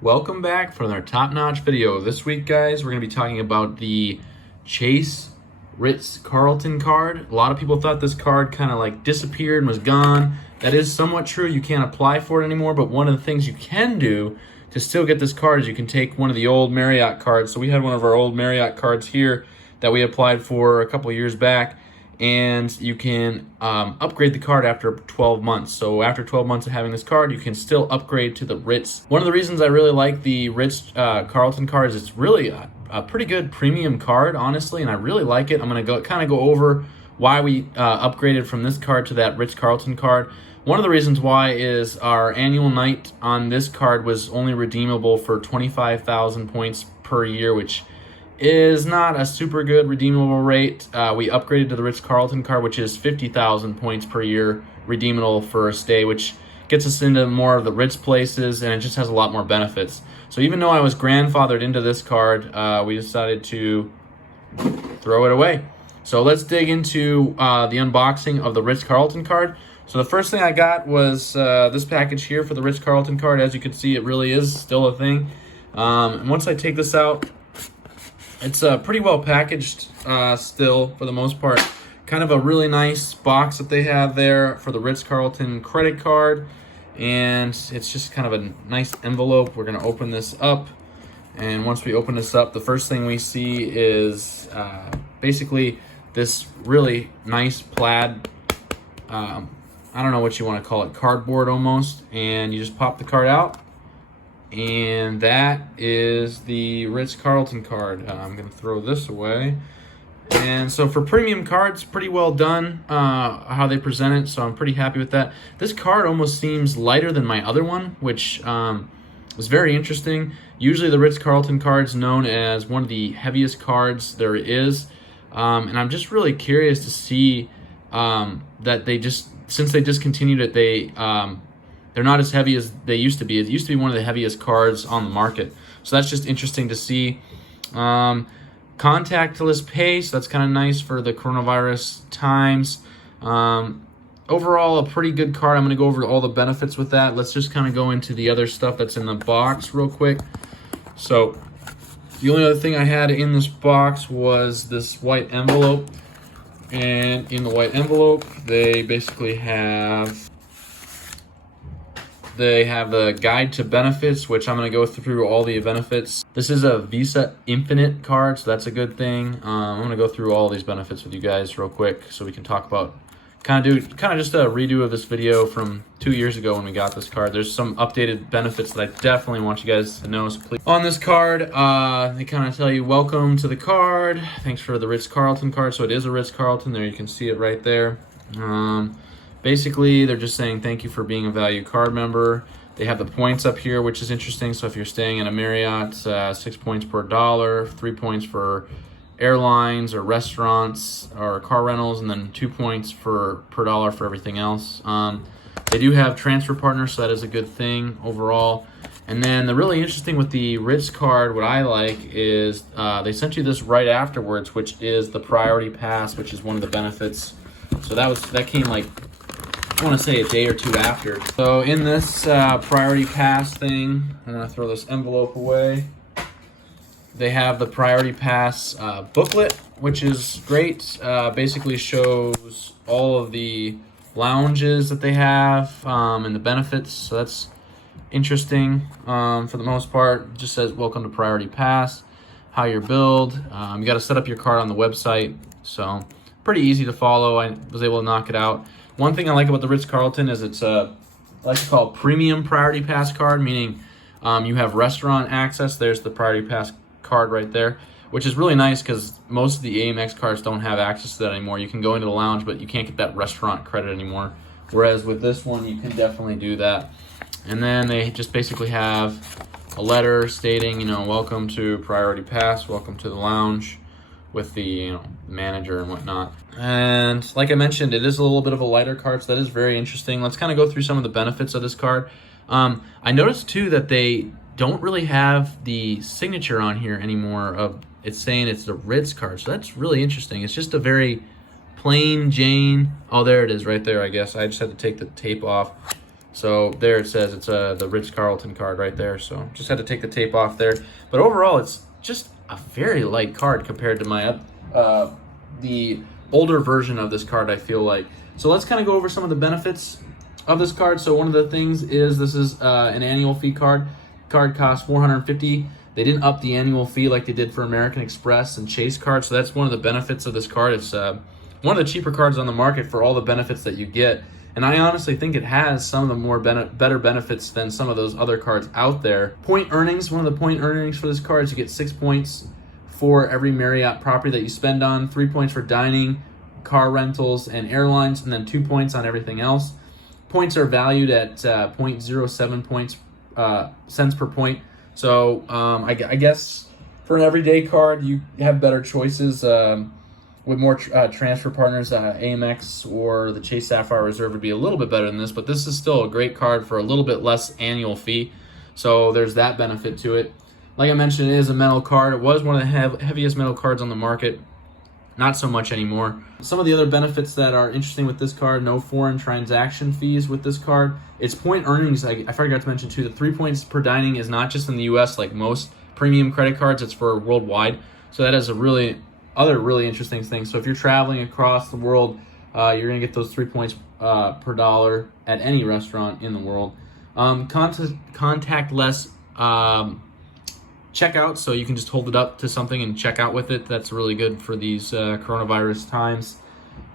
Welcome back for another top-notch video. This week, guys, we're going to be talking about the Chase Ritz Carlton card. A lot of people thought this card kind of like disappeared and was gone. That is somewhat true. You can't apply for it anymore, but one of the things you can do to still get this card is you can take one of the old Marriott cards. So we had one of our old Marriott cards here that we applied for a couple years back, and you can upgrade the card after 12 months. So after 12 months of having this card, you can still upgrade to the Ritz. One of the reasons I really like the Ritz Carlton card is it's really a pretty good premium card, honestly, and I really like it. I'm going to kind of go over why we upgraded from this card to that Ritz Carlton card. One of the reasons why is our annual night on this card was only redeemable for 25,000 points per year, which is not a super good redeemable rate. We upgraded to the Ritz Carlton card, which is 50,000 points per year redeemable for a stay, which gets us into more of the Ritz places, and it just has a lot more benefits. So even though I was grandfathered into this card, we decided to throw it away. So let's dig into the unboxing of the Ritz Carlton card. So the first thing I got was this package here for the Ritz Carlton card. As you can see, it really is still a thing. And once I take this out, it's pretty well packaged still, for the most part. Kind of a really nice box that they have there for the Ritz Carlton credit card. And it's just kind of a nice envelope. We're going to open this up. And once we open this up, the first thing we see is basically this really nice plaid, I don't know what you want to call it, cardboard almost. And you just pop the card out. And that is the Ritz Carlton card. I'm going to throw this away. And so for premium cards, pretty well done how they present it, so I'm pretty happy with that. This card almost seems lighter than my other one, which was very interesting. Usually the Ritz Carlton card's known as one of the heaviest cards there is. And I'm just really curious to see that they just, since they discontinued it, they're not as heavy as they used to be. It used to be one of the heaviest cards on the market. So that's just interesting to see. Contactless pay, so that's kind of nice for the coronavirus times. Overall, a pretty good card. I'm going to go over all the benefits with that. Let's just kind of go into the other stuff that's in the box real quick. So the only other thing I had in this box was this white envelope. And in the white envelope, they basically have the guide to benefits, which I'm going to go through all the benefits. This is a Visa Infinite card, so that's a good thing. I'm going to go through all these benefits with you guys real quick so we can talk about, kind of just a redo of this video from 2 years ago when we got this card. There's some updated benefits that I definitely want you guys to know, so please. On this card, they kind of tell you, welcome to the card. Thanks for the Ritz Carlton card. So it is a Ritz Carlton. There, you can see it right there. Basically, they're just saying thank you for being a value card member. They have the points up here, which is interesting. So if you're staying in a Marriott, 6 points per dollar, 3 points for airlines or restaurants or car rentals, and then 2 points per dollar for everything else. They do have transfer partners, so that is a good thing overall. And then the really interesting with the Ritz card, what I like is they sent you this right afterwards, which is the Priority Pass, which is one of the benefits. So that came like, I want to say, a day or two after. So in this Priority Pass thing, I'm going to throw this envelope away. They have the Priority Pass booklet, which is great. Basically shows all of the lounges that they have and the benefits. So that's interesting for the most part. It just says, welcome to Priority Pass, how you're billed. You got to set up your card on the website. So pretty easy to follow. I was able to knock it out. One thing I like about the Ritz Carlton is it's I like to call it premium Priority Pass card, meaning you have restaurant access. There's the Priority Pass card right there, which is really nice because most of the Amex cards don't have access to that anymore. You can go into the lounge, but you can't get that restaurant credit anymore. Whereas with this one, you can definitely do that. And then they just basically have a letter stating, welcome to Priority Pass, welcome to the lounge, with the manager and whatnot. And like I mentioned, it is a little bit of a lighter card, so that is very interesting. Let's kind of go through some of the benefits of this card. I noticed too that they don't really have the signature on here anymore of it's saying it's the Ritz card, so that's really interesting. It's just a very plain Jane. Oh, there it is right there. I guess I just had to take the tape off. So there it says it's the Ritz Carlton card right there. So just had to take the tape off there. But overall, it's just a very light card compared to my the older version of this card, I feel like. So let's kind of go over some of the benefits of this card. So one of the things is this is an annual fee card. Card costs $450. They didn't up the annual fee like they did for American Express and Chase cards. So that's one of the benefits of this card. It's one of the cheaper cards on the market for all the benefits that you get. And I honestly think it has some of the more better benefits than some of those other cards out there. Point earnings, one of the point earnings for this card is you get 6 points for every Marriott property that you spend on, 3 points for dining, car rentals, and airlines, and then 2 points on everything else. Points are valued at 0.07 cents per point. So I guess for an everyday card, you have better choices with more transfer partners. Amex or the Chase Sapphire Reserve would be a little bit better than this, but this is still a great card for a little bit less annual fee. So there's that benefit to it. Like I mentioned, it is a metal card. It was one of the heaviest metal cards on the market. Not so much anymore. Some of the other benefits that are interesting with this card: no foreign transaction fees with this card. Its point earnings, I forgot to mention too, the 3 points per dining is not just in the US like most premium credit cards, it's for worldwide. So that is a other really interesting thing. So if you're traveling across the world, you're gonna get those 3 points per dollar at any restaurant in the world. Contactless checkout, so you can just hold it up to something and check out with it. That's really good for these coronavirus times.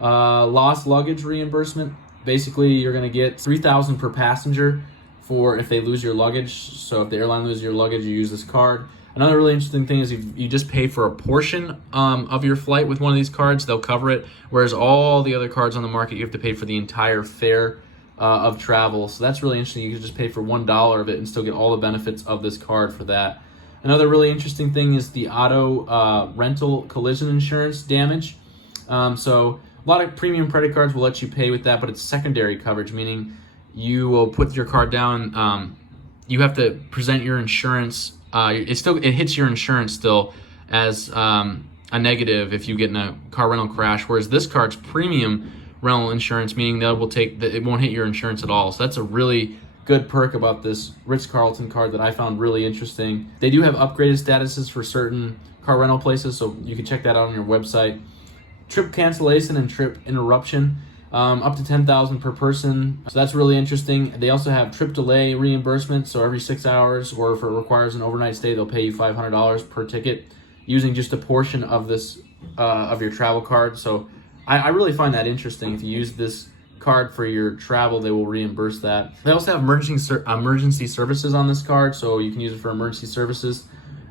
Lost luggage reimbursement. Basically, you're going to get $3,000 per passenger for if they lose your luggage. So if the airline loses your luggage, you use this card. Another really interesting thing is you just pay for a portion of your flight with one of these cards. They'll cover it, whereas all the other cards on the market, you have to pay for the entire fare of travel. So that's really interesting. You can just pay for $1 of it and still get all the benefits of this card for that. Another really interesting thing is the auto rental collision insurance damage. So a lot of premium credit cards will let you pay with that, but it's secondary coverage, meaning you will put your card down. You have to present your insurance. It hits your insurance still as a negative if you get in a car rental crash. Whereas this card's premium rental insurance, meaning it won't hit your insurance at all. So that's a really good perk about this Ritz Carlton card that I found really interesting. They do have upgraded statuses for certain car rental places, so you can check that out on your website. Trip cancellation and trip interruption, up to $10,000 per person. So that's really interesting. They also have trip delay reimbursement, so every 6 hours, or if it requires an overnight stay, they'll pay you $500 per ticket using just a portion of this of your travel card. So I really find that interesting. If you use this card for your travel, they will reimburse that. They also have emergency services on this card, so you can use it for emergency services.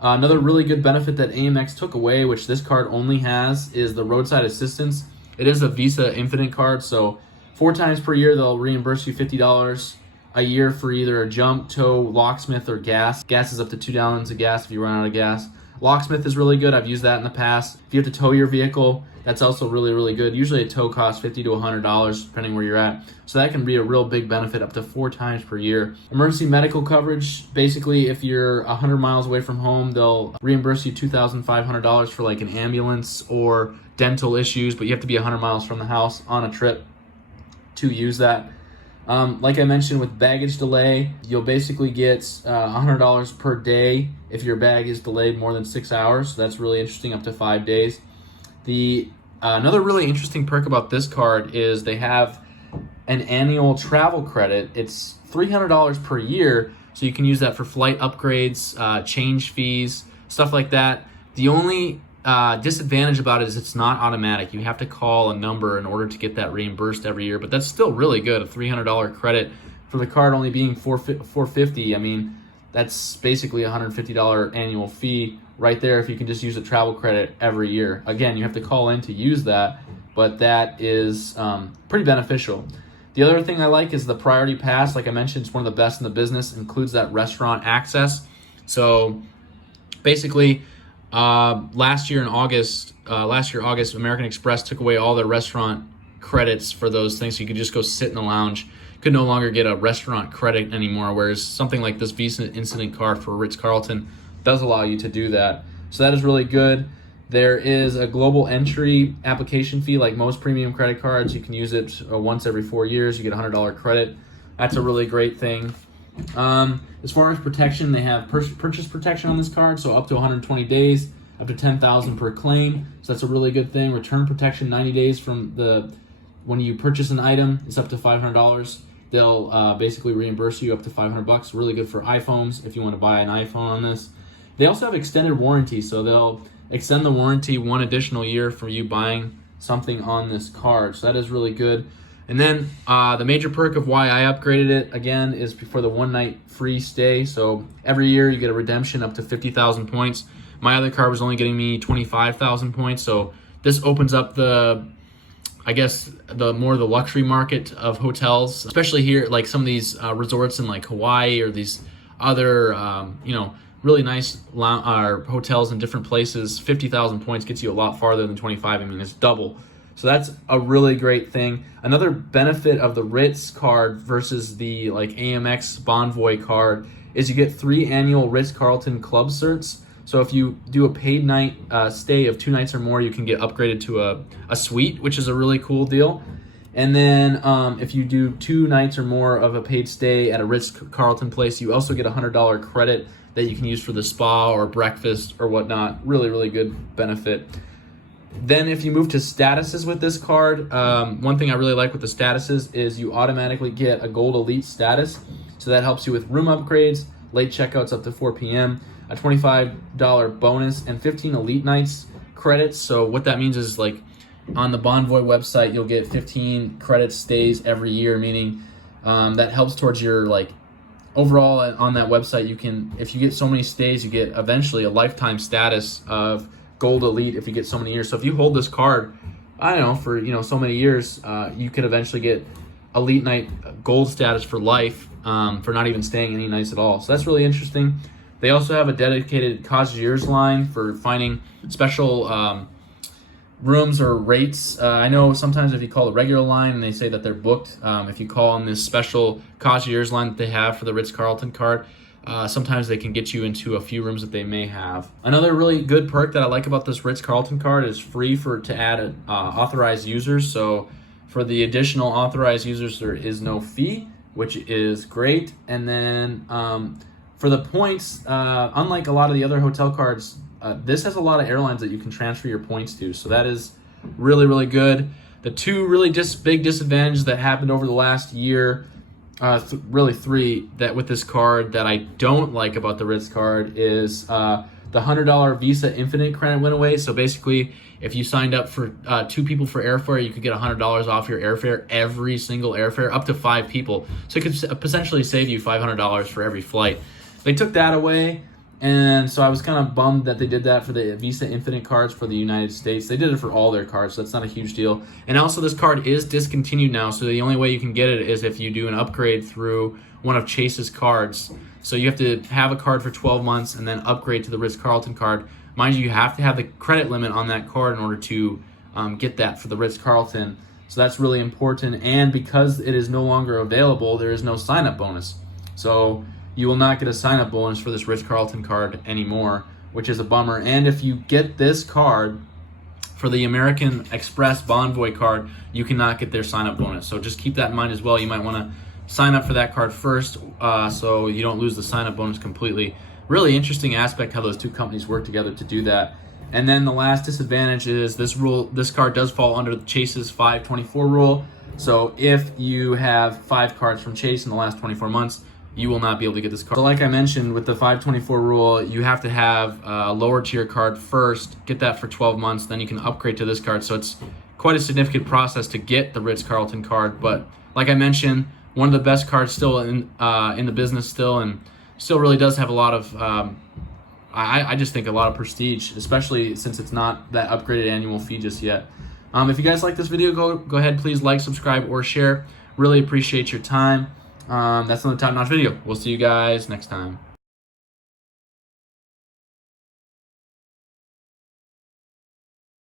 Another really good benefit that Amex took away, which this card only has, is the roadside assistance. It is a Visa Infinite card, so 4 times per year they'll reimburse you $50 a year for either a jump, tow, locksmith, or gas. Gas is up to 2 gallons of gas if you run out of gas. Locksmith is really good. I've used that in the past. If you have to tow your vehicle, that's also really, really good. Usually a tow costs $50 to $100, depending where you're at. So that can be a real big benefit, up to 4 times per year. Emergency medical coverage, basically if you're 100 miles away from home, they'll reimburse you $2,500 for like an ambulance or dental issues, but you have to be 100 miles from the house on a trip to use that. Like I mentioned, with baggage delay, you'll basically get $100 per day if your bag is delayed more than 6 hours. So that's really interesting, up to 5 days. Another really interesting perk about this card is they have an annual travel credit. It's $300 per year, so you can use that for flight upgrades, change fees, stuff like that. The only disadvantage about it is it's not automatic. You have to call a number in order to get that reimbursed every year, but that's still really good. A $300 credit for the card only being $450. I mean, that's basically a $150 annual fee right there if you can just use a travel credit every year. Again, you have to call in to use that, but that is pretty beneficial. The other thing I like is the Priority Pass. Like I mentioned, it's one of the best in the business. Includes that restaurant access. So basically, last year August, American Express took away all the restaurant credits for those things. So you could just go sit in the lounge. Could no longer get a restaurant credit anymore, whereas something like this Visa Incident card for Ritz Carlton does allow you to do that. So that is really good. There is a global entry application fee like most premium credit cards. You can use it once every 4 years. You get a $100 credit. that's a really great thing. As far as protection, they have purchase protection on this card, so up to 120 days, up to $10,000 per claim. So that's a really good thing. Return protection 90 days from when you purchase an item, it's up to $500. They'll basically reimburse you up to $500. Really good for iPhones if you want to buy an iPhone on this. They also have extended warranty, so they'll extend the warranty 1 additional year for you buying something on this card. So that is really good. And then the major perk of why I upgraded it, again, is for the 1 night free stay. So every year you get a redemption up to 50,000 points. My other card was only getting me 25,000 points. So this opens up the more the luxury market of hotels, especially here, like some of these resorts in like Hawaii or these other, really nice hotels in different places. 50,000 points gets you a lot farther than 25. I mean, it's double. So that's a really great thing. Another benefit of the Ritz card versus the like AMX Bonvoy card is you get 3 annual Ritz Carlton Club certs. So if you do a paid night stay of 2 nights or more, you can get upgraded to a suite, which is a really cool deal. And then if you do 2 nights or more of a paid stay at a Ritz Carlton place, you also get a $100 credit that you can use for the spa or breakfast or whatnot. Really, really good benefit. Then if you move to statuses with this card, one thing I really like with the statuses is you automatically get a Gold Elite status. So that helps you with room upgrades, late checkouts up to 4 p.m., a $25 bonus, and 15 Elite Nights credits. So what that means is, like, on the Bonvoy website, you'll get 15 credit stays every year, meaning that helps towards your, like, overall on that website. You can, if you get so many stays, you get eventually a lifetime status of Gold Elite if you get so many years. So if you hold this card, I don't know, for so many years, you can eventually get Elite Night Gold status for life for not even staying any nights at all. So that's really interesting. They also have a dedicated concierge line for finding special rooms or rates. I know sometimes if you call the regular line and they say that they're booked, if you call on this special concierge line that they have for the Ritz Carlton card, sometimes they can get you into a few rooms that they may have. Another really good perk that I like about this Ritz Carlton card is free to add authorized users. So for the additional authorized users, there is no fee, which is great. And then for the points, unlike a lot of the other hotel cards, this has a lot of airlines that you can transfer your points to. So that is really, really good. The two really big disadvantages that happened over the last year, really 3, that with this card that I don't like about the Ritz card is the $100 Visa Infinite credit went away. So basically, if you signed up for 2 people for airfare, you could get $100 off your airfare, every single airfare, up to 5 people. So it could potentially save you $500 for every flight. They took that away, and so I was kind of bummed that they did that for the Visa Infinite cards for the United States. They did it for all their cards, so that's not a huge deal. And also, this card is discontinued now, so the only way you can get it is if you do an upgrade through one of Chase's cards. So you have to have a card for 12 months and then upgrade to the Ritz Carlton card. Mind you, you have to have the credit limit on that card in order to get that for the Ritz Carlton. So that's really important. And because it is no longer available, there is no sign-up bonus. So you will not get a sign-up bonus for this Ritz Carlton card anymore, which is a bummer. And if you get this card for the American Express Bonvoy card, you cannot get their sign-up bonus. So just keep that in mind as well. You might want to sign up for that card first so you don't lose the sign-up bonus completely. Really interesting aspect how those two companies work together to do that. And then the last disadvantage is this card does fall under Chase's 524 rule. So if you have 5 cards from Chase in the last 24 months, you will not be able to get this card. So like I mentioned, with the 524 rule, you have to have a lower tier card first, get that for 12 months, then you can upgrade to this card. So it's quite a significant process to get the Ritz Carlton card. But like I mentioned, one of the best cards still in the business still, and still really does have a lot of, I just think a lot of prestige, especially since it's not that upgraded annual fee just yet. If you guys like this video, go ahead, please like, subscribe, or share. Really appreciate your time. That's another top-notch video. We'll see you guys next time.